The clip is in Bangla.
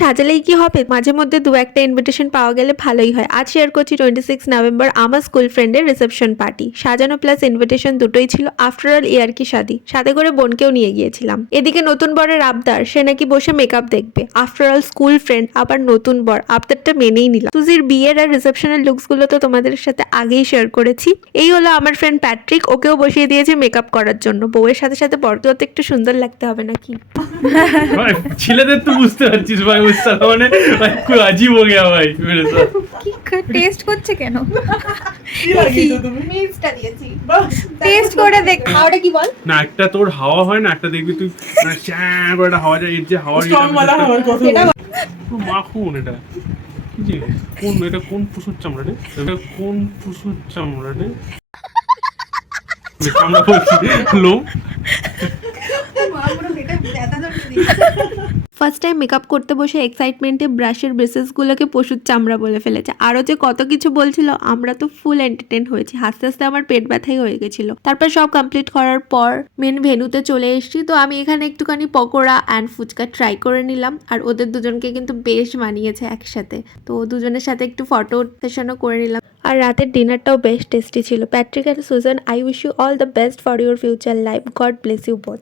সাজালেই কি হবে, মাঝে মধ্যে দু একটা ইনভিটেশন পাওয়া গেলে ভালোই হয়। আজ শেয়ার করছি 26 নভেম্বর আমার স্কুল ফ্রেন্ডের রিসেপশন পার্টি। সাজানো প্লাস ইনভিটেশন দুটোই ছিল। আফটার অল ইয়ার কি শাদি, সাথে করে বোনকেও নিয়ে গিয়েছিলাম। এদিকে নতুন বরের আবদার, সে নাকি বসে মেকআপ দেখবে। আফটার অল স্কুল ফ্রেন্ড, আবার নতুন বর, আবদারটা মেনেই নিলাম। সুজির বিয়ের আর রিসেপশনের লুকস গুলো তো তোমাদের সাথে আগেই শেয়ার করেছি। এই হলো আমার ফ্রেন্ড প্যাট্রিক, ওকেও বসিয়ে দিয়েছে মেকআপ করার জন্য। বউয়ের সাথে সাথে বরকেও তো একটু সুন্দর লাগতে হবে নাকি। ছেলেদের তো বুঝতে পারছিস ভাই, বুঝতে মানে ভাই খুব আজীব হয়ে গেয়া ভাই মেরে সাথ। কি টেস্ট করছে কেন? কি লাগিয়েছো তুমি? মিক্সটা দিয়েছি, বাস টেস্ট করে দেখ। খাওয়াটা কি বল? না একটা তোর হাওয়া হয় না, একটা দেখবি তুই মানে চ্যাঁ করে একটা হাওয়া যায়, এর যে হাওয়া স্ট্রং वाला আমার কথা এটা মাখুন এটা কি জিনিস? কোন এটা কোন পশুর চামড়া রে? এটা কোন পশুর চামড়া রে? চামড়া বলছি লোম। মা পুরো এটা ব্যথা ধরছে দিচ্ছে। ফার্স্ট টাইম মেকআপ করতে বসে এক্সাইটমেন্টে ব্রাশের ব্রেসেসগুলোকে পশুর চামড়া বলে ফেলেছে। আরও যে কত কিছু বলছিল, আমরা তো ফুল এন্টারটেন হয়েছি। হাসতে হাসতে আমার পেট ব্যথাই হয়ে গেছিল। তারপর সব কমপ্লিট করার পর মেন ভেন্যুতে চলে এসেছি। তো আমি এখানে একটুখানি পকোড়া অ্যান্ড ফুচকা ট্রাই করে নিলাম। আর ওদের দুজনকে কিন্তু বেশ মানিয়েছে একসাথে। তো দুজনের সাথে একটু ফটো সেশনও করে নিলাম। আর রাতের ডিনারটাও বেশ টেস্টি ছিল। Patrick and Suzanne, I wish you all the best for your future life. God bless you both.